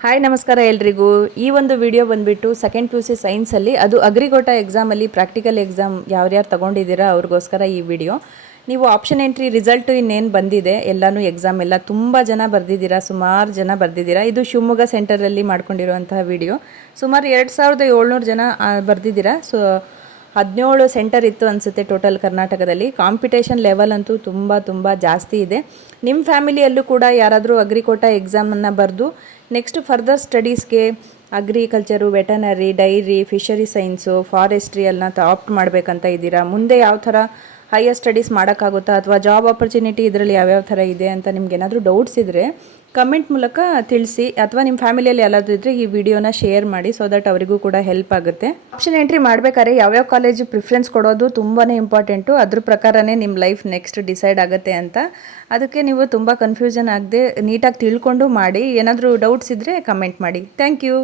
Hi ನಮಸ್ಕಾರ ಎಲ್ರಿಗೂ. ಈ ಒಂದು ವಿಡಿಯೋ ಬಂದುಬಿಟ್ಟು ಸೆಕೆಂಡ್ ಪಿ ಯು ಸಿ ಸೈನ್ಸಲ್ಲಿ, ಅದು ಅಗ್ರಿಕೋಟಾ ಎಕ್ಸಾಮಲ್ಲಿ ಪ್ರಾಕ್ಟಿಕಲ್ ಎಕ್ಸಾಮ್ ಯಾರ್ಯಾರು ತೊಗೊಂಡಿದ್ದೀರಾ ಅವ್ರಿಗೋಸ್ಕರ ಈ ವಿಡಿಯೋ. ನೀವು ಆಪ್ಷನ್ ಎಂಟ್ರಿ ರಿಸಲ್ಟು ಇನ್ನೇನು ಬಂದಿದೆ, ಎಲ್ಲನೂ ಎಕ್ಸಾಮ್ ಎಲ್ಲ ತುಂಬ ಜನ ಬರೆದಿದ್ದೀರಾ, ಸುಮಾರು ಜನ ಬರೆದಿದ್ದೀರಾ. ಇದು ಶಿವಮೊಗ್ಗ ಸೆಂಟರಲ್ಲಿ ಮಾಡ್ಕೊಂಡಿರುವಂತಹ ವಿಡಿಯೋ. ಸುಮಾರು 2700 ಜನ ಬರೆದಿದ್ದೀರಾ. 17 ಸೆಂಟರ್ ಇತ್ತು ಅನಿಸುತ್ತೆ ಟೋಟಲ್ ಕರ್ನಾಟಕದಲ್ಲಿ. ಕಾಂಪಿಟೇಷನ್ ಲೆವೆಲ್ ಅಂತೂ ತುಂಬ ಜಾಸ್ತಿ ಇದೆ. ನಿಮ್ಮ ಫ್ಯಾಮಿಲಿಯಲ್ಲೂ ಕೂಡ ಯಾರಾದರೂ ಅಗ್ರಿಕೋಟಾ ಎಕ್ಸಾಮನ್ನು ಬರೆದು ನೆಕ್ಸ್ಟ್ ಫರ್ದರ್ ಸ್ಟಡೀಸ್ಗೆ agriculture, veterinary, dairy, fishery science, forestry ಎಲ್ಲ ಆಪ್ಟ್ ಮಾಡಬೇಕಂತ ಇದ್ದೀರಾ, ಮುಂದೆ ಯಾವ ಥರ ಹೈಯರ್ ಸ್ಟಡೀಸ್ ಮಾಡೋಕ್ಕಾಗುತ್ತಾ ಅಥವಾ ಜಾಬ್ ಆಪರ್ಚುನಿಟಿ ಇದರಲ್ಲಿ ಯಾವ್ಯಾವ ಥರ ಇದೆ ಅಂತ ನಿಮ್ಗೇನಾದರೂ ಡೌಟ್ಸ್ ಇದ್ದರೆ ಕಮೆಂಟ್ ಮೂಲಕ ತಿಳಿಸಿ, ಅಥವಾ ನಿಮ್ಮ ಫ್ಯಾಮಿಲಿಯಲ್ಲಿ ಎಲ್ಲಾದರೂ ಇದ್ದರೆ ಈ ವಿಡಿಯೋನ ಶೇರ್ ಮಾಡಿ, ಸೊ ದಟ್ ಅವರಿಗೂ ಕೂಡ ಹೆಲ್ಪ್ ಆಗುತ್ತೆ. ಆಪ್ಷನ್ ಎಂಟ್ರಿ ಮಾಡಬೇಕಾದ್ರೆ ಯಾವ್ಯಾವ ಕಾಲೇಜು ಪ್ರಿಫರೆನ್ಸ್ ಕೊಡೋದು ತುಂಬಾ ಇಂಪಾರ್ಟೆಂಟು. ಅದ್ರ ಪ್ರಕಾರನೇ ನಿಮ್ಮ ಲೈಫ್ ನೆಕ್ಸ್ಟ್ ಡಿಸೈಡ್ ಆಗುತ್ತೆ ಅಂತ. ಅದಕ್ಕೆ ನೀವು ತುಂಬ ಕನ್ಫ್ಯೂಷನ್ ಆಗದೆ ನೀಟಾಗಿ ತಿಳ್ಕೊಂಡು ಮಾಡಿ. ಏನಾದರೂ ಡೌಟ್ಸ್ ಇದ್ದರೆ ಕಮೆಂಟ್ ಮಾಡಿ. Thank you.